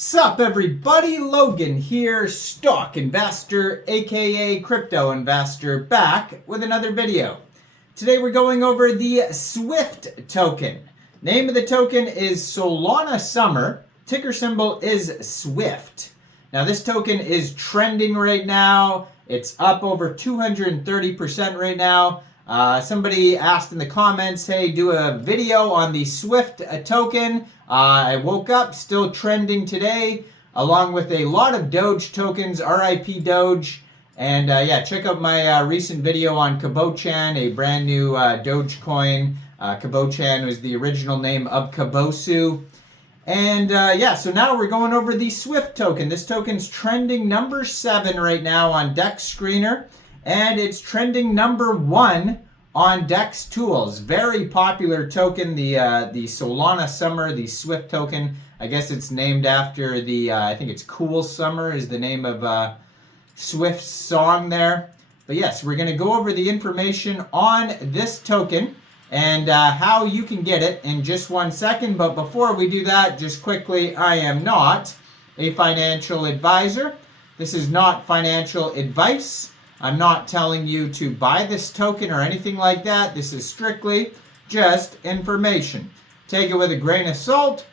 Sup everybody, Logan here, stock investor aka crypto investor, back with another video. Today we're going over the SWIFT token. Name of the token is Solana Summer, ticker symbol is SWIFT. Now this token is trending right now, it's up over 230% right now. Somebody asked in the comments, hey, do a video on the SWIFT token. I woke up, still trending today, along with a lot of Doge tokens, RIP Doge. And yeah, check out my recent video on Kabochan, a brand new Dogecoin. Kabochan was the original name of Kabosu. And yeah, so now we're going over the SWIFT token. This token's trending number 7 right now on DEX Screener. And it's trending number 1 on DEX Tools. Very popular token, the Solana Summer, the SWIFT token. I guess it's named after the, I think it's Cool Summer is the name of Swift's song there. But yes, we're going to go over the information on this token and how you can get it in just 1 second. But before we do that, just quickly, I am not a financial advisor. This is not financial advice. I'm not telling you to buy this token or anything like that. This is strictly just information. Take it with a grain of salt.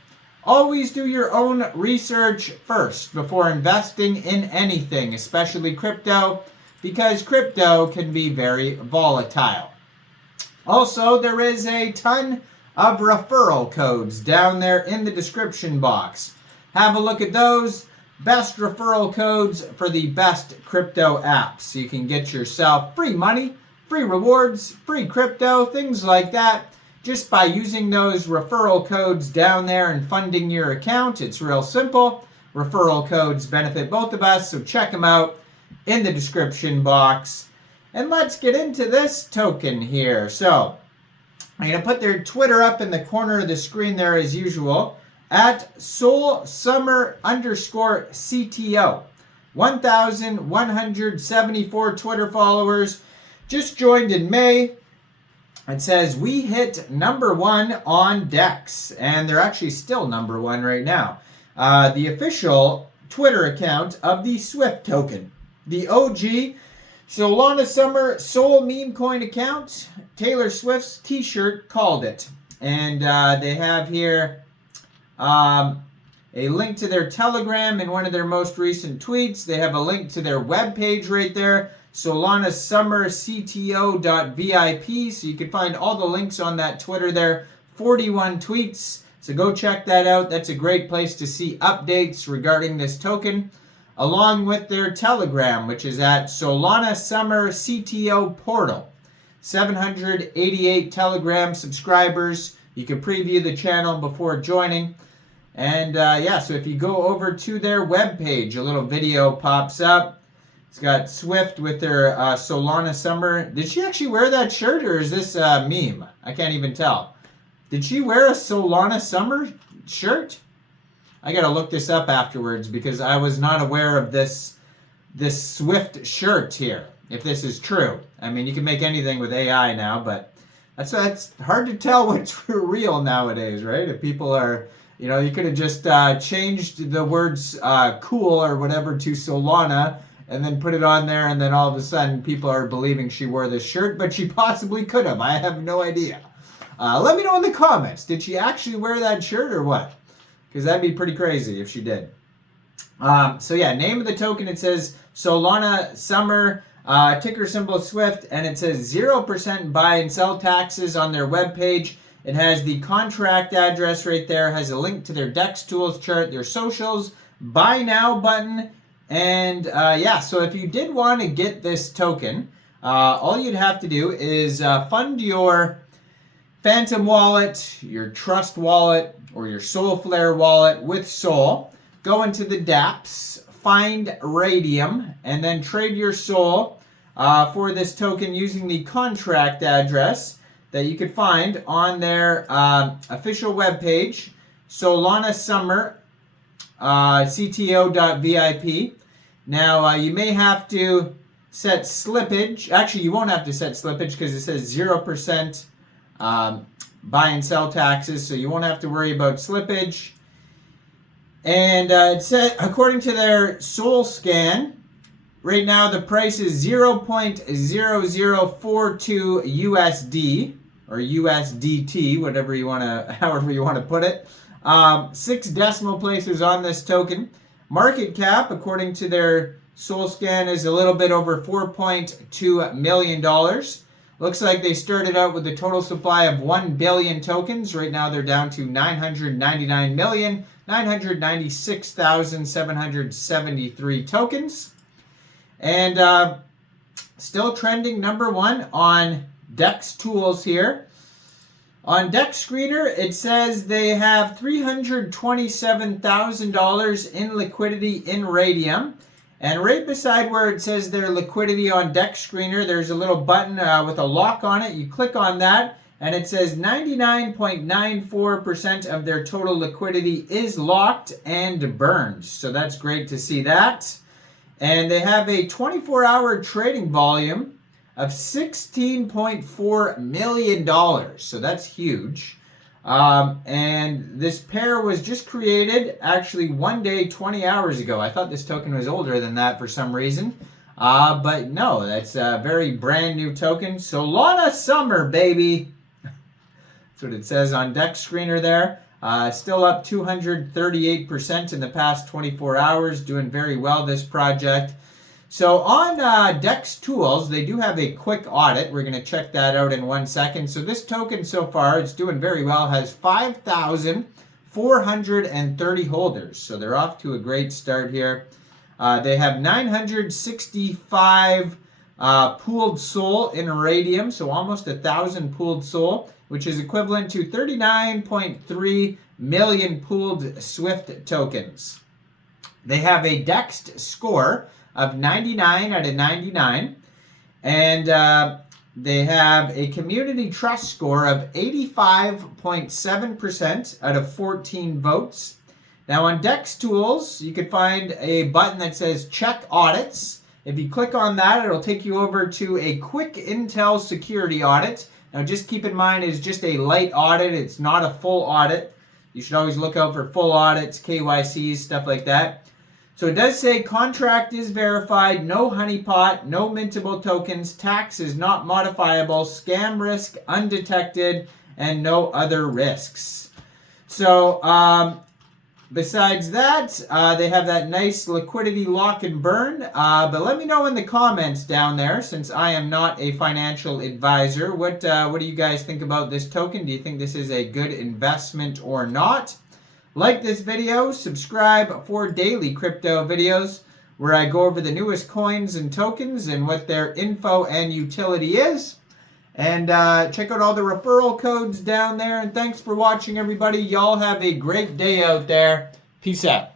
Always do your own research first before investing in anything, especially crypto, because crypto can be very volatile. Also, there is a ton of referral codes down there in the description box. Have a look at those. Best referral codes for the best crypto apps. You can get yourself free money, free rewards, free crypto, things like that, just by using those referral codes down there and funding your account. It's real simple. Referral codes benefit both of us, so check them out in the description box. And let's get into this token here. So I'm going to put their Twitter up in the corner of the screen there as usual. At SolSummer_CTO. 1,174 Twitter followers. Just joined in May. It says, we hit number 1 on DEX. And they're actually still number 1 right now. The official Twitter account of the SWIFT token. The OG Solana Summer Sol Memecoin account. Taylor Swift's t-shirt called it. And they have here a link to their Telegram in one of their most recent tweets. They have a link to their webpage right there, solanasummercto.vip. So you can find all the links on that Twitter there. 41 tweets. So go check that out. That's a great place to see updates regarding this token, along with their Telegram, which is at Solana Summer CTO Portal. 788 Telegram subscribers. You can preview the channel before joining. And yeah, so if you go over to their webpage, a little video pops up. It's got Swift with their Solana Summer. Did she actually wear that shirt, or is this a meme? I can't even tell. Did she wear a Solana Summer shirt? I gotta look this up afterwards because I was not aware of this Swift shirt here, if this is true. I mean, you can make anything with AI now, but that's hard to tell what's real nowadays, right? If people are, you know, you could have just changed the words cool or whatever to Solana and then put it on there, and then all of a sudden people are believing she wore this shirt, but she possibly could have. I have no idea. Let me know in the comments. Did she actually wear that shirt or what? Because that'd be pretty crazy if she did. So yeah, name of the token, it says Solana Summer, ticker symbol SWIFT, and it says 0% buy and sell taxes on their webpage. It has the contract address right there, has a link to their DEX Tools chart, their socials, buy now button, and yeah, so if you did want to get this token, all you'd have to do is fund your Phantom wallet, your Trust wallet, or your Solflare wallet with Sol. Go into the dApps, find Raydium, and then trade your Sol for this token using the contract address that you could find on their official webpage, Solana Summer CTO.vip. Now, you may have to set slippage. Actually, you won't have to set slippage because it says 0% buy and sell taxes, so you won't have to worry about slippage. And it said, according to their Sol scan, right now the price is 0.0042 USD or USDT, whatever you want to, however you want to put it. 6 decimal places on this token. Market cap, according to their Sol scan, is a little bit over $4.2 million. Looks like they started out with a total supply of 1 billion tokens. Right now they're down to 999,996,773 tokens. And still trending #1 on DEX tools here. On DEX Screener, it says they have $327,000 in liquidity in Raydium. And right beside where it says their liquidity on DEX Screener, there's a little button with a lock on it. You click on that, and it says 99.94% of their total liquidity is locked and burned. So that's great to see that. And they have a 24-hour trading volume of $16.4 million. So that's huge. And this pair was just created actually 1 day, 20 hours ago. I thought this token was older than that for some reason. But no, that's a very brand new token. Solana summer, baby. That's what it says on DEX Screener there. Still up 238% in the past 24 hours. Doing very well, this project. So on DEX Tools, they do have a quick audit. We're going to check that out in 1 second. So this token so far, it's doing very well, has 5,430 holders. So they're off to a great start here. They have 965 pooled SOL in Raydium, so almost 1,000 pooled SOL, which is equivalent to 39.3 million pooled SWIFT tokens. They have a DEX score of 99 out of 99, and they have a community trust score of 85.7% out of 14 votes. Now on DEX Tools, you can find a button that says Check Audits. If you click on that, it'll take you over to a quick Intel security audit. Now just keep in mind, it's just a light audit. It's not a full audit. You should always look out for full audits, KYCs, stuff like that. So it does say contract is verified, no honeypot, no mintable tokens, tax is not modifiable, scam risk undetected, and no other risks. So besides that, they have that nice liquidity lock and burn. But let me know in the comments down there, since I am not a financial advisor, what do you guys think about this token? Do you think this is a good investment or not? Like this video, subscribe for daily crypto videos where I go over the newest coins and tokens and what their info and utility is. And check out all the referral codes down there. And thanks for watching, everybody. Y'all have a great day out there. Peace out.